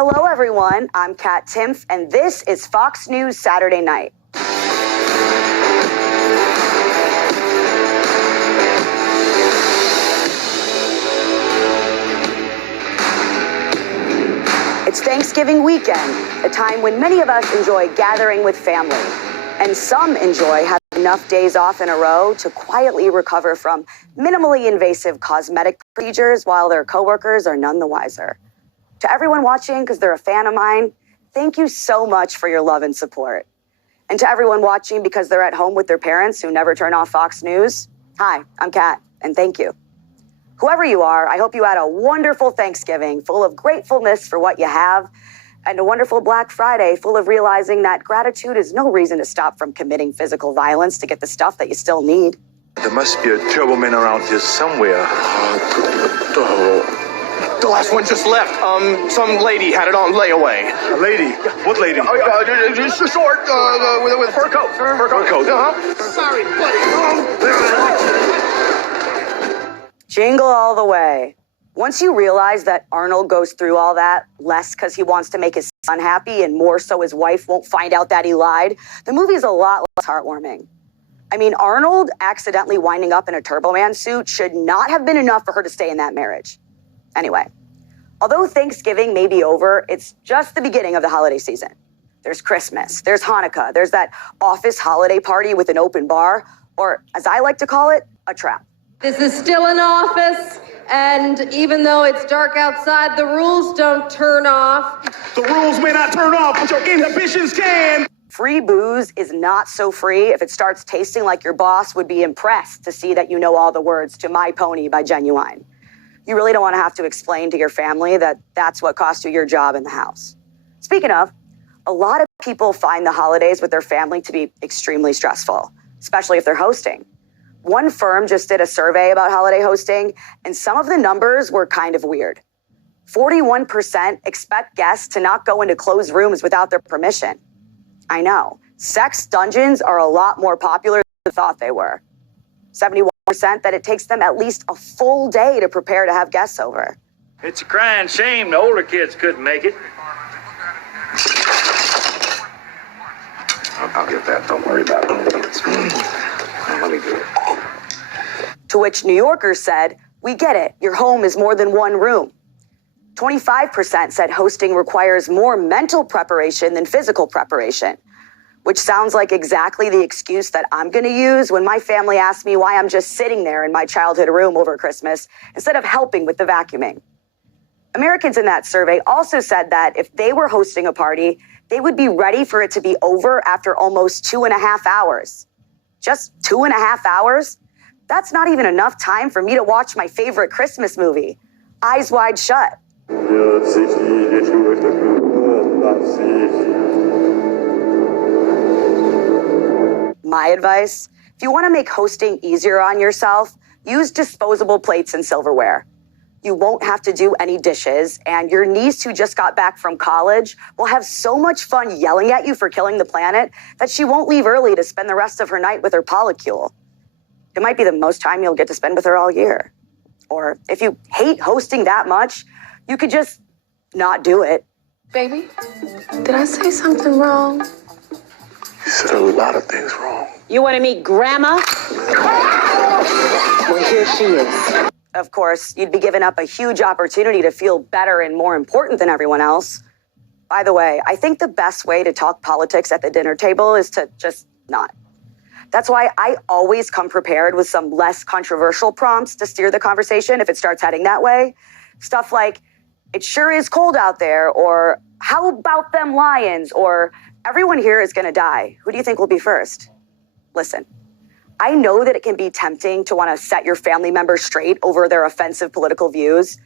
Hello, everyone. I'm Kat Timpf, and this is Fox News Saturday Night. It's Thanksgiving weekend, a time when many of us enjoy gathering with family, and some enjoy having enough days off in a row to quietly recover from minimally invasive cosmetic procedures while their coworkers are none the wiser. To everyone watching, because they're a fan of mine, thank you so much for your love and support. And to everyone watching because they're at home with their parents who never turn off Fox News, hi, I'm Kat, and thank you. Whoever you are, I hope you had a wonderful Thanksgiving full of gratefulness for what you have, and a wonderful Black Friday full of realizing that gratitude is no reason to stop from committing physical violence to get the stuff that you still need. There must be a terrible man around here somewhere. The last one just left. Some lady had it on layaway. A lady? What lady? Just a short, with a fur coat. Fur coat. Sorry, buddy. Jingle all the way. Once you realize that Arnold goes through all that less because he wants to make his son happy and more so his wife won't find out that he lied, the movie is a lot less heartwarming. I mean, Arnold accidentally winding up in a Turbo Man suit should not have been enough for her to stay in that marriage. Anyway, although Thanksgiving may be over, it's just the beginning of the holiday season. There's Christmas, there's Hanukkah, there's that office holiday party with an open bar, or as I like to call it, a trap. This is still an office, and even though it's dark outside, the rules don't turn off. The rules may not turn off, but your inhibitions can. Free booze is not so free if it starts tasting like your boss would be impressed to see that you know all the words to My Pony by Genuine. You really don't want to have to explain to your family that that's what cost you your job in the house. Speaking of, a lot of people find the holidays with their family to be extremely stressful, especially if they're hosting. One firm just did a survey about holiday hosting, and some of the numbers were kind of weird. 41% expect guests to not go into closed rooms without their permission. I know, sex dungeons are a lot more popular than I thought they were. 71% that it takes them at least a full day to prepare to have guests over. It's a crying shame the older kids couldn't make it. I'll get that. Don't worry about it. Let me do it. To which New Yorkers said, we get it, your home is more than one room. 25% said hosting requires more mental preparation than physical preparation, which sounds like exactly the excuse that I'm going to use when my family asks me why I'm just sitting there in my childhood room over Christmas instead of helping with the vacuuming. Americans in that survey also said that if they were hosting a party, they would be ready for it to be over after almost 2.5 hours. Just 2.5 hours? That's not even enough time for me to watch my favorite Christmas movie, Eyes Wide Shut. My advice, if you want to make hosting easier on yourself, use disposable plates and silverware. You won't have to do any dishes, and your niece who just got back from college will have so much fun yelling at you for killing the planet that she won't leave early to spend the rest of her night with her polycule. It might be the most time you'll get to spend with her all year. Or if you hate hosting that much, you could just not do it. Baby, did I say something wrong? You said a lot of things wrong. You want to meet Grandma? Well, here she is. Of course, you'd be giving up a huge opportunity to feel better and more important than everyone else. By the way, I think the best way to talk politics at the dinner table is to just not. That's why I always come prepared with some less controversial prompts to steer the conversation if it starts heading that way. Stuff like, it sure is cold out there, or how about them lions, or everyone here is going to die. Who do you think will be first? Listen, I know that it can be tempting to want to set your family members straight over their offensive political views.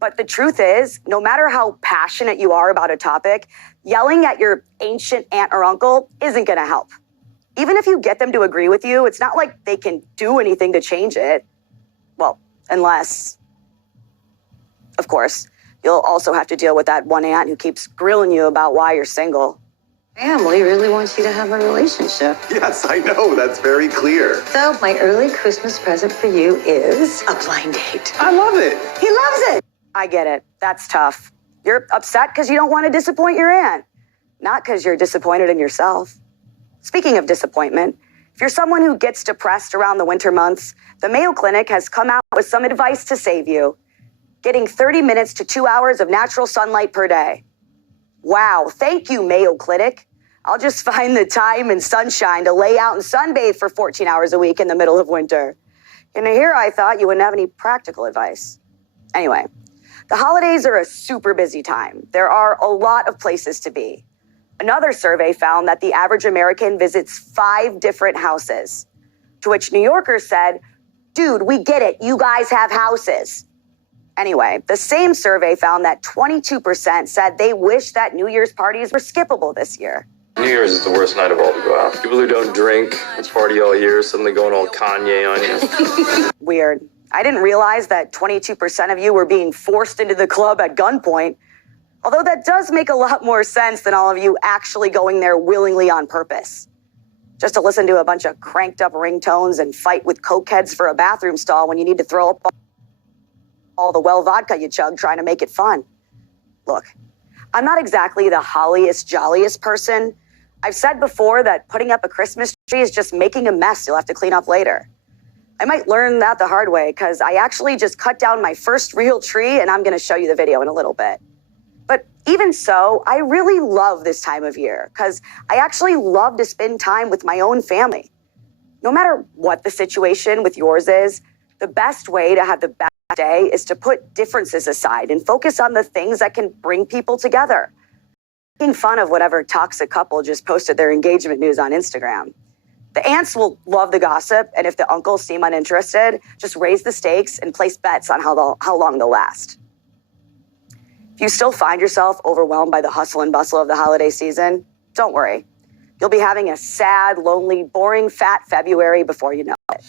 But the truth is, no matter how passionate you are about a topic, yelling at your ancient aunt or uncle isn't going to help. Even if you get them to agree with you, it's not like they can do anything to change it. Well, unless, of course, you'll also have to deal with that one aunt who keeps grilling you about why you're single. Family really wants you to have a relationship. Yes, I know. That's very clear. So my early Christmas present for you is a blind date. I love it. He loves it. I get it. That's tough. You're upset because you don't want to disappoint your aunt, not because you're disappointed in yourself. Speaking of disappointment, if you're someone who gets depressed around the winter months, the Mayo Clinic has come out with some advice to save you. Getting 30 minutes to 2 hours of natural sunlight per day. Wow, thank you, Mayo Clinic. I'll just find the time and sunshine to lay out and sunbathe for 14 hours a week in the middle of winter. And here I thought you wouldn't have any practical advice. Anyway, the holidays are a super busy time. There are a lot of places to be. Another survey found that the average American visits 5 different houses, to which New Yorkers said, dude, we get it, you guys have houses. Anyway, the same survey found that 22% said they wish that New Year's parties were skippable this year. New Year's is the worst night of all to go out. People who don't drink and party all year suddenly going all Kanye on you. Weird. I didn't realize that 22% of you were being forced into the club at gunpoint. Although that does make a lot more sense than all of you actually going there willingly on purpose. Just to listen to a bunch of cranked up ringtones and fight with cokeheads for a bathroom stall when you need to throw up all the well vodka you chug trying to make it fun. Look, I'm not exactly the holliest, jolliest person. I've said before that putting up a Christmas tree is just making a mess you'll have to clean up later. I might learn that the hard way because I actually just cut down my first real tree and I'm going to show you the video in a little bit. But even so, I really love this time of year because I actually love to spend time with my own family. No matter what the situation with yours is, the best way to have the best day is to put differences aside and focus on the things that can bring people together. Making fun of whatever toxic couple just posted their engagement news on Instagram. The aunts will love the gossip, and if the uncles seem uninterested, just raise the stakes and place bets on how long they'll last. If you still find yourself overwhelmed by the hustle and bustle of the holiday season, don't worry. You'll be having a sad, lonely, boring, fat February before you know it.